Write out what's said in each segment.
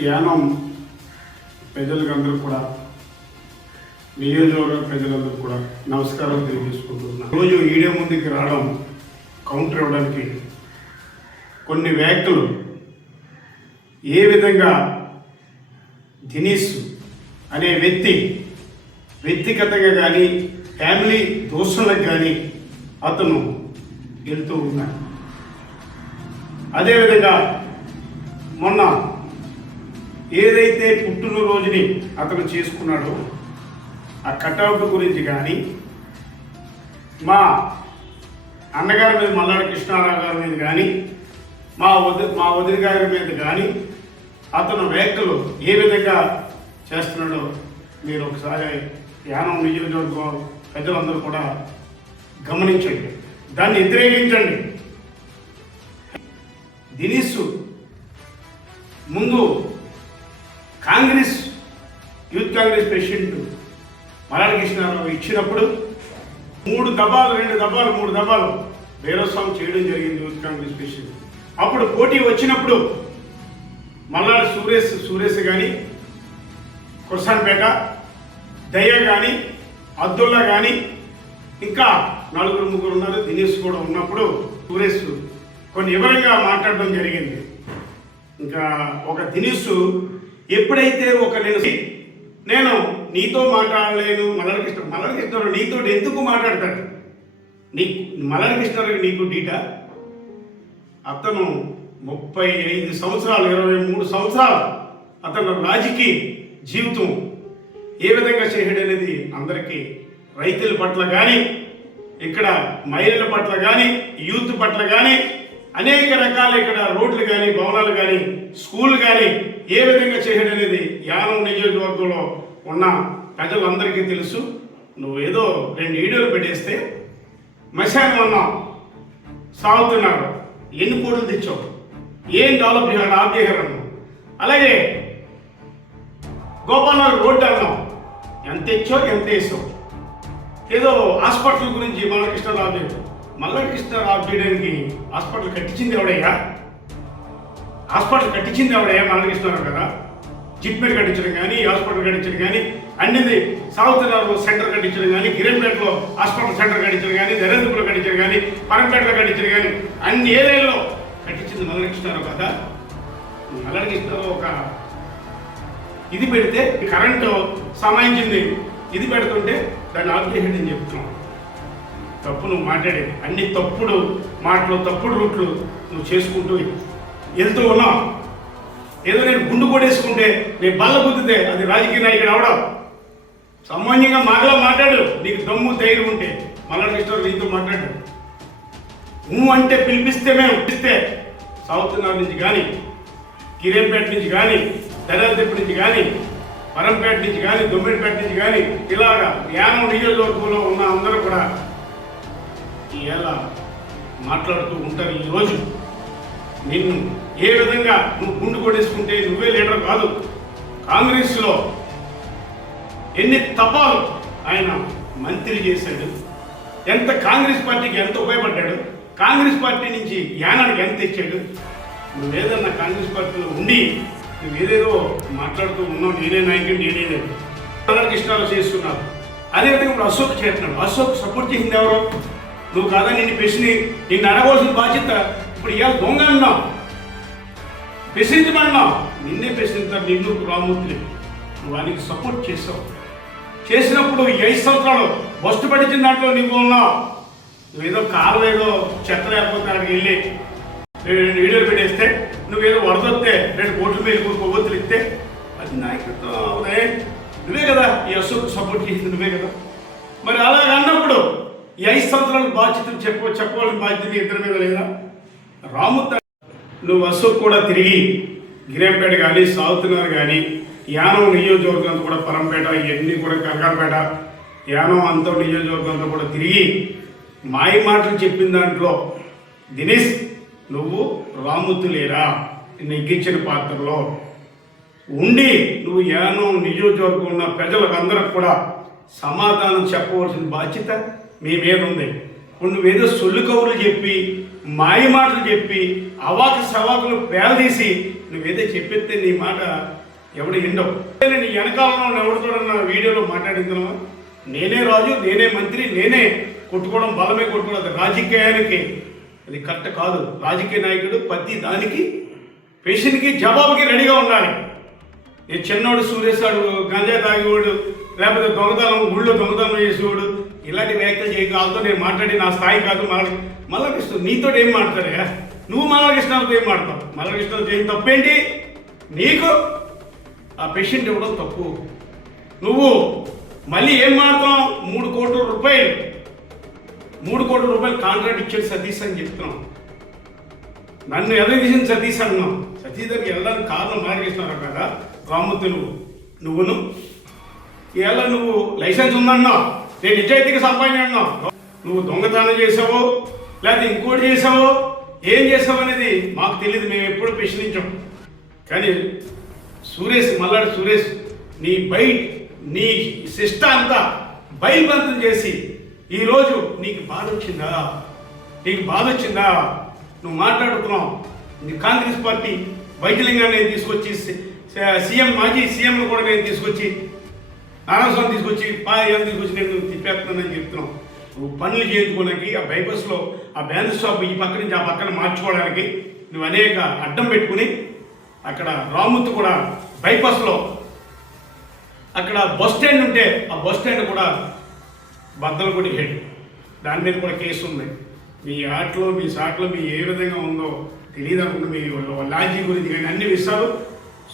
యానం ప్రజలందరూ కూడా నియోజకవర్గ ప్రజలందరూ కూడా నమస్కారం తెలియజేసుకుంటున్నాను. రోజు వీడియో ముందుకు రావడం కౌంటర్ ఇవ్వడానికి కొన్ని వ్యాఖ్యలు ఏ విధంగా దినేష్ అనే వ్యక్తిగతంగా కానీ ఫ్యామిలీ దోషులకు కానీ అతను వెళ్తూ ఉన్నాడు. అదేవిధంగా మొన్న ఏదైతే పుట్టినరోజుని అతను చేసుకున్నాడో ఆ కటౌట్ గురించి కానీ మా అన్నగారి మీద మల్లాడి కృష్ణారావు గారి మీద కానీ మా వదిన గారి మీద కానీ అతను వ్యాఖ్యలు ఏ విధంగా చేస్తున్నాడో మీరు ఒకసారి యానం నియోజకవర్గం ప్రజలందరూ కూడా గమనించండి, దాన్ని వ్యతిరేకించండి. దినేష్ ముందు యూత్ కాంగ్రెస్ ప్రెసిడెంట్ మల్లాడి కృష్ణారావు ఇచ్చినప్పుడు 3 దఫాలు భైరవస్వామి చేయడం జరిగింది యూత్ కాంగ్రెస్ ప్రెసిడెంట్. అప్పుడు పోటీ వచ్చినప్పుడు మల్లాడి సురేష్ కానీ కుర్సాన్పేట దయ్య కానీ అబ్దుల్లా కానీ ఇంకా 4-3 ఉన్నారు. దినేష్ కూడా ఉన్నప్పుడు సురేష్ కొన్ని వివరంగా మాట్లాడడం జరిగింది. ఇంకా ఒక దినేష్ ఎప్పుడైతే నేను నీతో మాట్లాడలేను, మల్లాడి కృష్ణారావు నీతో ఎందుకు మాట్లాడతాడు? మల్లాడి కృష్ణారావు నీకు డీటా? అతను 35 సంవత్సరాలు 23 సంవత్సరాలు అతను రాజకీయ జీవితం ఏ విధంగా చేయడనేది అందరికీ రైతుల పట్ల కానీ ఇక్కడ మహిళల పట్ల కానీ యూత్ పట్ల కానీ అనేక రకాల ఇక్కడ రోడ్లు కానీ భవనాలు కానీ స్కూళ్ళు కానీ ఏ విధంగా చేయడం అనేది యానం నియోజకవర్గంలో ఉన్న ప్రజలందరికీ తెలుసు. నువ్వు ఏదో 2 వీడియోలు పెట్టేస్తే మశానం అన్నావు, సాగుతున్నారు, ఎన్ని కోట్లు తెచ్చావు, ఏం డెవలప్ చేయాలి ఆబ్జేహరన్నావు. అలాగే గోపాలనగర్ రోడ్డు అన్నావు, ఎంత తెచ్చావు ఎంత వేసావు. ఏదో హాస్పిటల్ గురించి మల్లాడి కృష్ణారావు చేయడానికి హాస్పిటల్ కట్టించింది ఎవడయ్యా? మల్లాడి కృష్ణారావు కదా. జిప్మేర్ కట్టించడం కానీ హాస్పిటల్ కట్టించడం కానీ అన్నిది సాగుతున్నారు సెంటర్ కట్టించడం కానీ కిరణ్పేటలో హాస్పిటల్ సెంటర్ కట్టించడం కానీ నరేంద్రపురం కట్టించడం కానీ పరంపేటలో కట్టించడం కానీ అన్ని ఏరియాల్లో కట్టించింది మల్లాడి కృష్ణారావు కదా. మల్లాడి కృష్ణారావు ఒక ఇది పెడితే కరెంటు సంబంధించింది ఇది పెడుతుంటే దాన్ని ఆఫ్ చేయండి అని చెప్తున్నావు. తప్పు నువ్వు మాట్లాడేది అన్ని తప్పుడు మాటలు తప్పుడు రూట్లు నువ్వు చేసుకుంటూ వెళ్తూ ఉన్నావు. ఏదో నేను గుండు కొడేసుకుంటే నేను బల్ల గుద్దితే అది రాజకీయ నాయకుడు అవడం. సామాన్యంగా మాటలో మాట్లాడు, నీకు దమ్ము ధైర్యం ఉంటే. మల్లాడి కృష్ణారావు నీతో మాట్లాడు. నువ్వు అంటే పిలిపిస్తే మేము పిలిస్తే సాగుతున్నారు నుంచి కానీ కిరేంపేట నుంచి కానీ దర్యాలతిప్ప నుంచి కానీ పరంపేట నుంచి కానీ దొమ్మిడిపేట నుంచి కానీ ఇలాగా యానం నియోజకవర్గంలో ఉన్న అందరూ కూడా ఇలా మాట్లాడుతూ ఉంటారు. ఈరోజు నిన్ను ఏ విధంగా నువ్వు గుండు కొడేసుకుంటే నువ్వే లీడర్ కాదు. కాంగ్రెస్లో ఎన్ని తపాలు ఆయన మంత్రి చేశాడు, ఎంత కాంగ్రెస్ పార్టీకి ఎంత ఉపయోగపడ్డాడు, కాంగ్రెస్ పార్టీ నుంచి యానానికి ఎంత తెచ్చాడు. నువ్వేదన్నా కాంగ్రెస్ పార్టీలో ఉండి నువ్వేదేదో మాట్లాడుతూ ఉన్నావు, నేనే నాయకుడు నేనే మల్లాడి కృష్ణారావు చేస్తున్నావు. అదేవిధంగా ఇప్పుడు అశోక్ చేస్తున్నాడు. అశోక్ సపోర్ట్ చేసింది ఎవరో? నువ్వు కాదా. నిన్ను అడగవలసిన బాధ్యత ఇప్పుడు ఇవాళ దొంగ అన్నావు, ప్రశ్నించమన్నావు, నిన్నే ప్రశ్నించారు. నిన్ను రామూర్తిని నువ్వు వానికి సపోర్ట్ చేసినప్పుడు 5 సంవత్సరాలు బస్టు పట్టించిన దాంట్లో నువ్వు ఉన్నావు. నువ్వేదో కాలు ఏదో చెత్త లేకపోతే అక్కడికి వెళ్ళి 2 వీడియోలు పెట్టేస్తే నువ్వేదో వరదొస్తే 2 కోట్ల మీద కొవ్వొత్తులు ఇస్తే అది నాయకత్వం అవునే. నువ్వే కదా ఈ అశోక్ సపోర్ట్ చేసింది, నువ్వే కదా. మరి అలాగ అన్నప్పుడు ఈ 5 సంవత్సరాల బాధ్యతలు చెప్పవలసిన బాధ్యత ఇద్దరి మీద లేదా? రామూర్తి నువ్వు అశోక్ కూడా తిరిగి గిరేంపేట కానీ సాగుతున్నారు కానీ యానం నియోజకవర్గం అంతా కూడా పరంపేట ఇవన్నీ కూడా కనకాపేట యానం అంత నియోజకవర్గంతో కూడా తిరిగి మాయ మాటలు చెప్పిన దాంట్లో దినేష్ నువ్వు రామూర్తి లేరా నెగ్గించిన పాత్రలో ఉండి నువ్వు యానం నియోజకవర్గం ఉన్న ప్రజలకు కూడా సమాధానం చెప్పవలసిన బాధ్యత మీ మీద ఉంది. ఇప్పుడు నువ్వేదో సొల్లు కవులు చెప్పి మాయ మాటలు చెప్పి అవాకు సవాకులు పేలదీసి నువ్వేదో చెప్పేస్తే నీ మాట ఎవడు ఎండవు. నీ వెనకాలంలో ఎవరితోడన్నా వీడియోలో మాట్లాడిందనమా? నేనే రాజు, నేనే మంత్రి, నేనే కొట్టుకోవడం, బలమే కొట్టుకోవడం, అది రాజకీయానికి అది కరెక్ట్ కాదు. రాజకీయ నాయకుడు ప్రతి దానికి పేషెంట్కి జవాబుకి రెడీగా ఉండాలి. ఈ చిన్నోడు సూర్యేశాడు, గంజా తాగేవాడు, లేకపోతే దొంగతనం ఊళ్ళో దొంగతనం చేసేవాడు, ఇలాంటి వ్యాఖ్యలు చేయగలతో నేను మాట్లాడి నా స్థాయి కాదు. మల్లకృష్ణ నీతో ఏం మాట్లాడా? నువ్వు మల్లకృష్ణతో ఏం మాట్లాడతావు? మల్లకృష్ణతో ఏం తప్పేంటి? నీకు ఆ పేషెంట్ ఇవ్వడం తప్పు. నువ్వు మళ్ళీ ఏం మాట్లాడుతున్నావు? 3 కోట్ల రూపాయలు కాంట్రాక్ట్ ఇచ్చాడు సతీష్ అని చెప్తున్నావు. నన్ను ఎదగేసిన సతీష్ అన్నావు. సతీష్ దగ్గరికి వెళ్ళడానికి కారణం మల్లకృష్ణరావు కదా. రామ్మూర్తి నువ్వును ఇలా నువ్వు లైసెన్స్ ఉందన్నావు, నేను నిజాయితీగా సంపాదించావు. నువ్వు దొంగతనం చేసావో లేకపోతే ఇంకోటి చేసావో ఏం చేసావు అనేది మాకు తెలియదు, మేము ఎప్పుడు ప్రశ్నించాం. కానీ మల్లాడి సురేష్ నీ శిష్ట అంతా బయలుబంతం చేసి ఈరోజు నీకు బాధ వచ్చిందా? నువ్వు మాట్లాడుతున్నావు. కాంగ్రెస్ పార్టీ వైద్యలింగాన్ని నేను తీసుకొచ్చి మాజీ సీఎంను కూడా నేను తీసుకొచ్చి నారాయణస్వామి తీసుకొచ్చి నేను తిప్పేస్తున్నానని చెప్తున్నావు. నువ్వు పనులు చేయించుకోవడానికి ఆ బైపాస్లో ఆ బ్యాన్ షాప్ ఈ పక్క నుంచి ఆ పక్కన మార్చుకోవడానికి నువ్వు అనేక అడ్డం పెట్టుకుని అక్కడ రామ్మూర్తి కూడా బైపాస్లో అక్కడ బస్ స్టాండ్ ఉంటే ఆ బస్ స్టాండ్ కూడా బద్దలు కొట్టాడు. దాని మీద కూడా కేసు ఉంది. మీ ఆటలో మీ సాట్లో మీ ఏ విధంగా ఉందో తెలియదు అనుకుంటే మీ లాంచీ గురించి కానీ అన్ని విషయాలు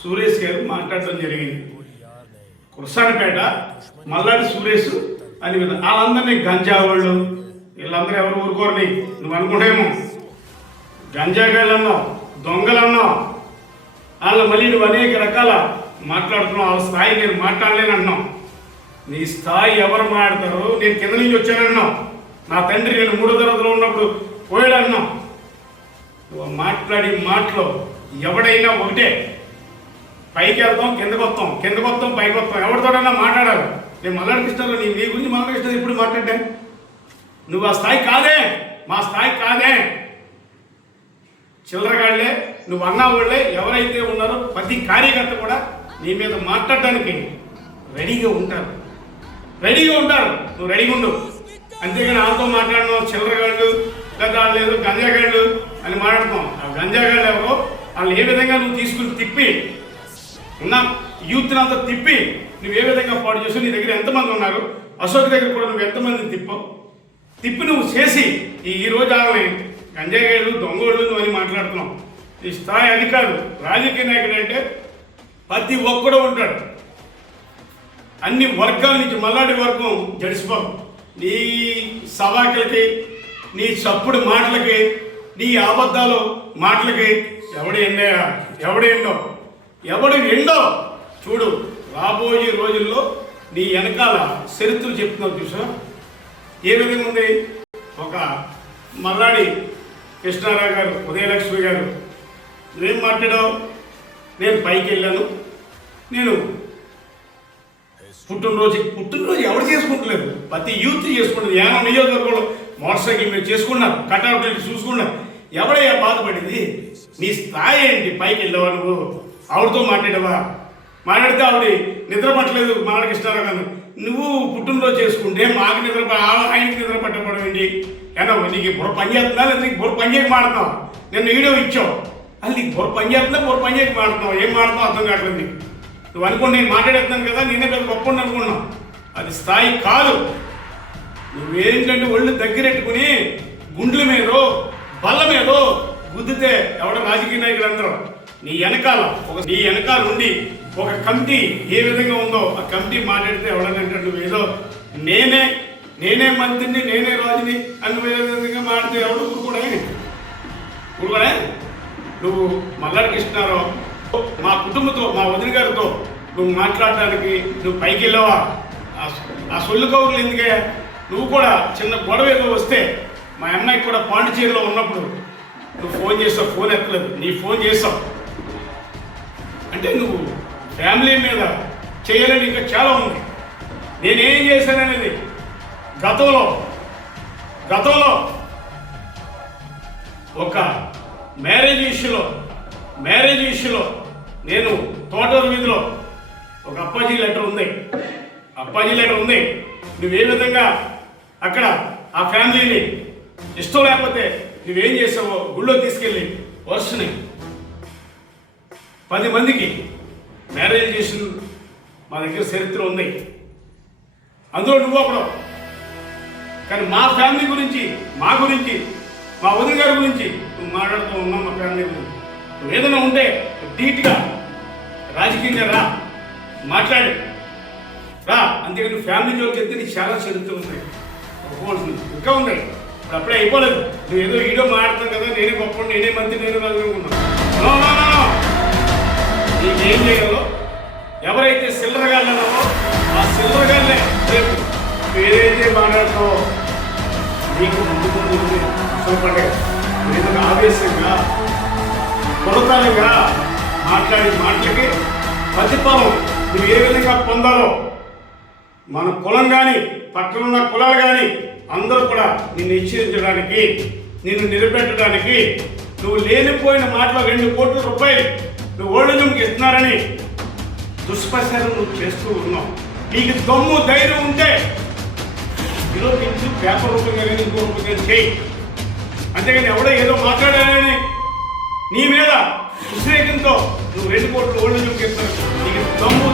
సురేష్ గారు మాట్లాడటం జరిగింది. కుర్సానిపేట మల్లాడి సురేష్ అని వాళ్ళందరినీ గంజా వాళ్ళు వీళ్ళందరూ ఎవరు ఊరుకోరని నువ్వు అనుకుంటేమో గంజాగాళ్ళు అన్నావు, దొంగలు అన్నావు. వాళ్ళు మళ్ళీ నువ్వు అనేక రకాల మాట్లాడుతున్నావు. వాళ్ళ స్థాయి నేను మాట్లాడలేను అన్నావు. నీ స్థాయి ఎవరు మాట్లాడతారు? నేను కింద నుంచి వచ్చానన్నావు. నా తండ్రి నేను 3వ తరగతిలో ఉన్నప్పుడు పోయాడన్నావు. నువ్వు మాట్లాడి మాటలో ఎవడైనా ఒకటే, పైకి వెళ్తాం కిందకు వస్తాం పైకి వస్తాం. ఎవరితోడైనా మాట్లాడాలి. నేను మల్లకృష్ణలో నీ గురించి మల్లకృష్ణ ఎప్పుడు మాట్లాడా? నువ్వు ఆ స్థాయి కాదే, మా స్థాయి కాదే. చిల్లరగాళ్లే నువ్వు అన్నా వాళ్ళే ఎవరైతే ఉన్నారో ప్రతి కార్యకర్త కూడా నీ మీద మాట్లాడడానికి రెడీగా ఉంటారు. నువ్వు రెడీగా ఉండు. అంతేగాని వాళ్ళతో మాట్లాడినావు చిల్లరగాళ్ళు లేదా లేదు గంజాగాళ్ళు అని మాట్లాడుతున్నావు. ఆ గంజాగాళ్ళు ఎవరో వాళ్ళు ఏ విధంగా నువ్వు తీసుకుని తిప్పి ఉన్న యూత్ని అంతా తిప్పి నువ్వు ఏ విధంగా పాడు చేసి నీ దగ్గర ఎంతమంది ఉన్నారు? అశోక్ దగ్గర కూడా నువ్వు ఎంతమందిని తిప్పి నువ్వు చేసి ఈరోజు వాళ్ళని గంజాగాళ్ళు దొంగోళ్ళు నువ్వు అని మాట్లాడుతున్నావు. ఈ స్థాయి అది కాదు. రాజకీయ నాయకుడు అంటే ప్రతి ఒక్కడూ ఉంటాడు. అన్ని వర్గాల నుంచి మల్లాడి వర్గం జడిసిపోవు. నీ సవాకులకి, నీ చప్పుడు మాటలకి, నీ అబద్ధాలు మాటలకి ఎవడు ఎండో చూడు. రాబోయే రోజుల్లో నీ వెనకాల చరిత్రలు చెప్తున్నావు చూసా ఏ విధంగా ఉంది. ఒక మల్లాడి కృష్ణారావు గారు, ఉదయలక్ష్మి గారు నువ్వేం మాట్లాడావు? నేను పైకి వెళ్ళాను, నేను పుట్టినరోజు ఎవరు చేసుకుంటలేదు, ప్రతి యూత్ చేసుకుంటుంది. యానం నియోజకవర్గంలో మోటార్ సైకిల్ మీరు చేసుకున్నారు, కట్అవుట్ చూసుకున్నారు. ఎవడయ్యా బాధపడింది? నీ స్థాయి ఏంటి? పైకి వెళ్ళావా నువ్వు? ఆవిడతో మాట్లాడితే ఆవిడ నిద్ర పట్టలేదు మల్లకృష్ణారావు గారు. నువ్వు పుట్టినరోజు చేసుకుంటే మాకు ఆయనకి నిద్ర పట్టకపోవడం ఏంటి? ఏనా నీకు బుర్ర పని చేస్తుందా లేదా నీకు బుర్ర పని చేయక మాడుతున్నావు? నేను వీడియో ఇచ్చావు, అది నీకు బుర్ర పని చేస్తుందా బుర్ర పని చేయక మాడుతున్నావు? ఏం మాడుతున్నావు అర్థం కావట్లేదు. నువ్వు అనుకోండి నేను మాట్లాడేస్తున్నాను కదా, నేనే పెద్ద గొప్ప అనుకున్నావు. అది స్థాయి కాదు. నువ్వేంటంటే ఒళ్ళు దగ్గరెట్టుకుని గుండ్ల మీదో బల్ల మీదో గుద్దితే ఎవడ రాజకీయ నాయకులు అందరూ నీ వెనకాల ఉండి ఒక కమిటీ ఏ విధంగా ఉందో ఆ కమిటీ మాట్లాడితే ఎవడనంటే నువ్వు ఏదో నేనే మంత్రిని నేనే రాజుని అని విధంగా మాట్లాడితే ఎవడు ఊరుకోడే. నువ్వు మల్లాడి కృష్ణారావు మా కుటుంబంతో మా వదిన గారితో నువ్వు మాట్లాడడానికి నువ్వు పైకి వెళ్ళావా? ఆ సొల్లు కౌరులు ఎందుకే? నువ్వు కూడా చిన్న గొడవ ఏదో వస్తే మా అమ్మాయికి కూడా పాండిచేరిలో ఉన్నప్పుడు నువ్వు ఫోన్ చేస్తావు, ఫోన్ ఎత్తలేదు, నీ ఫోన్ చేస్తావు అంటే నువ్వు ఫ్యామిలీ మీద చేయాలని ఇంకా చాలా ఉంది. నేనేం చేశాననేది గతంలో ఒక మ్యారేజ్ ఇష్యూలో మ్యారేజ్ విషయంలో నేను తోటూరు వీధిలో ఒక అప్పాజీ లెటర్ ఉంది. నువ్వే విధంగా అక్కడ ఆ ఫ్యామిలీని ఇష్టం లేకపోతే నువ్వేం చేసావో గుళ్ళో తీసుకెళ్ళి వర్షని 10 మందికి మ్యారేజ్ చేసిన మా దగ్గర చరిత్ర ఉంది. అందులో నువ్వు ఒకడు. కానీ మా ఫ్యామిలీ గురించి, మా వదిన గారి గురించి నువ్వు మాట్లాడుతూ ఉన్నావు. మా ఫ్యామిలీ గురించి నువ్వు ఏదైనా ఉంటే ధీటుగా రాజకీయంగా మాట్లాడి రా. అంతేకాని నువ్వు ఫ్యామిలీ జోలికి వెళ్తే నీకు చాలా చరిత్ర ఉంది, ఇంకా ఉంది. ఇప్పుడు అప్పుడే అయిపోలేదు. నువ్వు ఏదో ఈడో మాట్లాడుతావు కదా, నేనే గొప్ప, నేనే మంత్రి, నేనే అనుకున్నాను. నీకేం చేయాలో, ఎవరైతే సిల్లరగాళ్ళన్నావో ఆ సిల్లరగాళ్ళే రేపు ఏదైతే మాట్లాడుతావో నీకు ముందు అసలుపడే ఏదైనా ఆవేశంగా కొరతనంగా మాట్లాడే మాటలకి ప్రతిఫలం నువ్వు ఏ విధంగా పొందాలో మన కులం కానీ పక్కన ఉన్న కులాలు కానీ అందరూ కూడా నిన్ను హెచ్చరించడానికి, నిన్ను నిలబెట్టడానికి నువ్వు లేనిపోయిన మాటలు 2 కోట్ల రూపాయలు నువ్వు ఓళ్ళకి ఇస్తున్నారని దుష్ప్రచారం నువ్వు చేస్తూ ఉన్నావు. నీకు దమ్ము ధైర్యం ఉంటే ఈరోజు నుంచి పేపర్ రూపంగా కానీ ఇంకో రూపంగా చేయి. అంతేగాని ఎవడో ఏదో మాట్లాడాలని నీ మీద ఉద్రేకంతో నువ్వు 2 కోట్ల ఓళ్ళకి ఇస్తున్నావు. నీకు దమ్ము